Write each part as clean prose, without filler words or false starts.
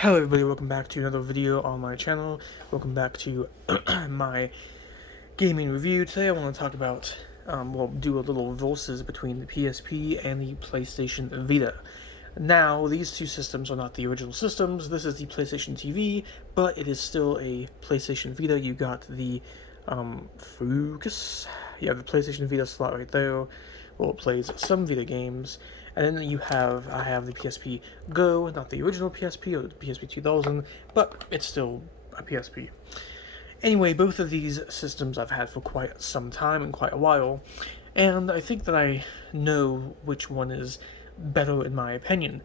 Hello everybody, welcome back to another video on my channel. Welcome back to my gaming review. Today I want to talk about, do a little versus between the PSP and the PlayStation Vita. Now, these two systems are not the original systems. This is the PlayStation TV, but it is still a PlayStation Vita. You got the focus. You have the PlayStation Vita slot right there. Well, it plays some Vita games. And then I have the PSP Go, not the original PSP or the PSP 2000, but it's still a PSP. Anyway, both of these systems I've had for quite some time and quite a while, and I think that I know which one is better in my opinion.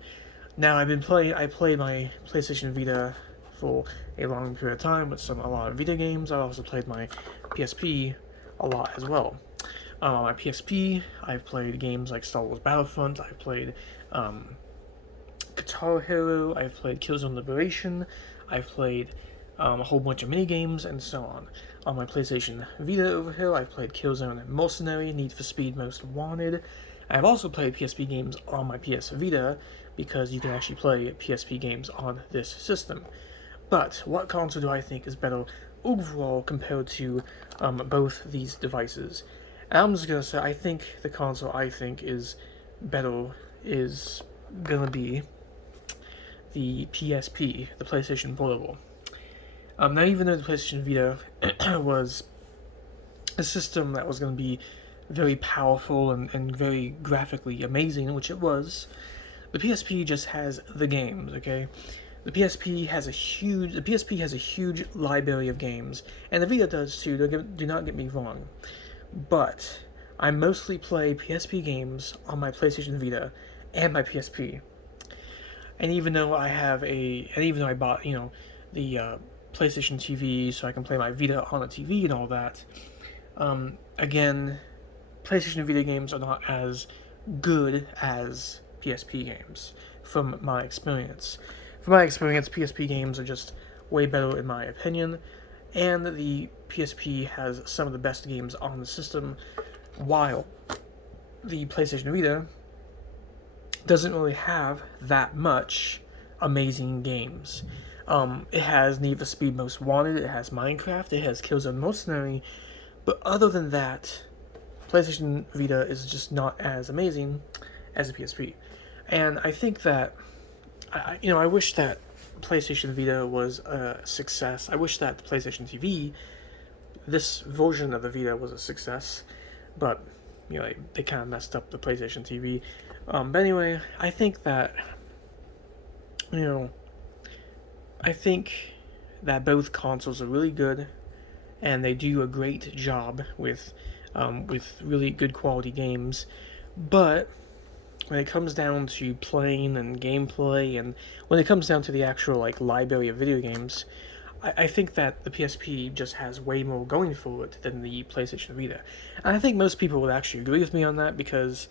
Now I played my PlayStation Vita for a long period of time with a lot of Vita games. I also played my PSP a lot as well. On my PSP, I've played games like Star Wars Battlefront, I've played Guitar Hero, I've played Killzone Liberation, I've played a whole bunch of mini games, and so on. On my PlayStation Vita over here, I've played Killzone Mercenary, Need for Speed Most Wanted. I've also played PSP games on my PS Vita, because you can actually play PSP games on this system. But what console do I think is better overall compared to both these devices? And I'm just gonna say, I think the console I think is better is gonna be the PSP, the PlayStation Portable. Now, even though the PlayStation Vita was a system that was going to be very powerful and very graphically amazing, which it was, the PSP just has the games, okay? The PSP has a huge library of games, and the Vita does too, do not get me wrong. But I mostly play PSP games on my PlayStation Vita and my PSP. And even though I bought, the PlayStation TV so I can play my Vita on the TV and all that, again, PlayStation Vita games are not as good as PSP games, from my experience. From my experience, PSP games are just way better in my opinion, and the PSP has some of the best games on the system, while the PlayStation Vita doesn't really have that much amazing games. It has Need for Speed Most Wanted, it has Minecraft, it has Killzone Mercenary, but other than that, PlayStation Vita is just not as amazing as the PSP. And I think that, I wish that PlayStation Vita was a success. I wish that the PlayStation TV, this version of the Vita, was a success, but they kind of messed up the PlayStation TV. But anyway, I think that I think that both consoles are really good, and they do a great job with really good quality games. But when it comes down to playing and gameplay, and when it comes down to the actual library of video games, I think that the PSP just has way more going for it than the PlayStation Vita. And I think most people would actually agree with me on that because,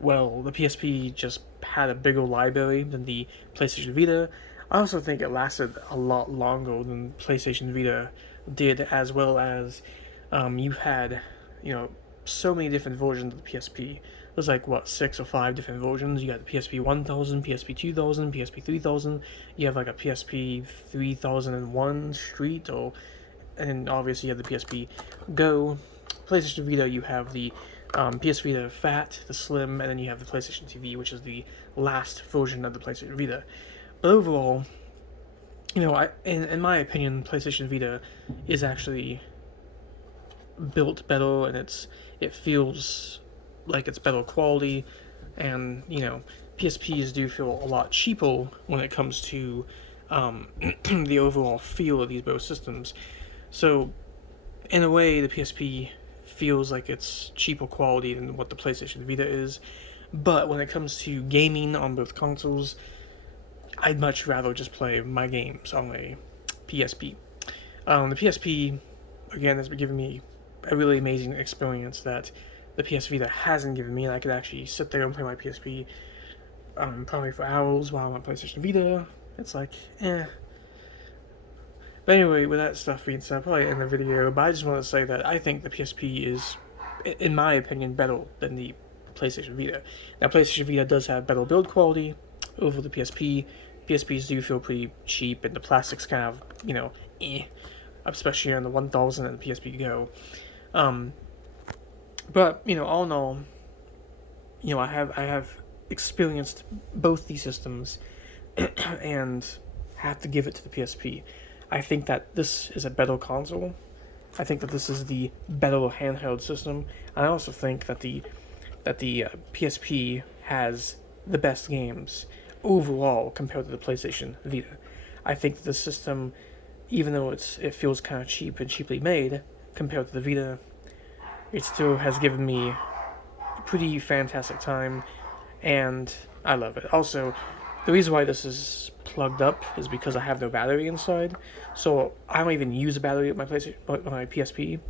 well, the PSP just had a bigger library than the PlayStation Vita. I also think it lasted a lot longer than PlayStation Vita did, as well as you had, so many different versions of the PSP. There's 6 or 5 different versions. You got the PSP 1000, PSP 2000, PSP 3000. You have a PSP 3001 Street, and obviously you have the PSP Go. PlayStation Vita, you have the PS Vita Fat, the Slim, and then you have the PlayStation TV, which is the last version of the PlayStation Vita. But overall, in my opinion, PlayStation Vita is actually built better, and it feels like it's better quality, and PSPs do feel a lot cheaper when it comes to the overall feel of these both systems. So in a way, the PSP feels like it's cheaper quality than what the PlayStation Vita is, but when it comes to gaming on both consoles, I'd much rather just play my games on a PSP. The PSP, again, has been giving me a really amazing experience that the PS Vita hasn't given me, and I could actually sit there and play my PSP probably for hours, while my PlayStation Vita, it's eh. But anyway, with that stuff being said, I'll probably end the video, but I just want to say that I think the PSP is, in my opinion, better than the PlayStation Vita. Now, PlayStation Vita does have better build quality over the PSP, PSPs do feel pretty cheap, and the plastic's kind of, especially on the 1000 and the PSP Go. But all in all, I have experienced both these systems, and have to give it to the PSP. I think that this is a better console. I think that this is the better handheld system. I also think that the PSP has the best games overall compared to the PlayStation Vita. I think that the system, even though it feels kind of cheap and cheaply made compared to the Vita, it still has given me a pretty fantastic time, and I love it. Also, the reason why this is plugged up is because I have no battery inside, so I don't even use a battery with my PSP,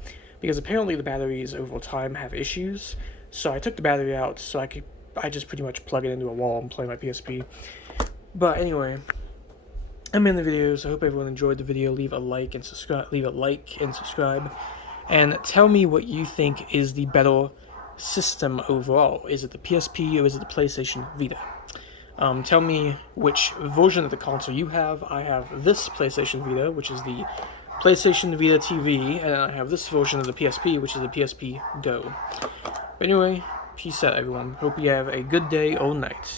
because apparently the batteries over time have issues. So I took the battery out so I just pretty much plug it into a wall and play my PSP. But anyway, I'm in the video, so I hope everyone enjoyed the video. Leave a like and subscribe. And tell me what you think is the better system overall. Is it the PSP or is it the PlayStation Vita? Tell me which version of the console you have. I have this PlayStation Vita, which is the PlayStation Vita TV, and I have this version of the PSP, which is the PSP Go. But anyway, peace out, everyone. Hope you have a good day or night.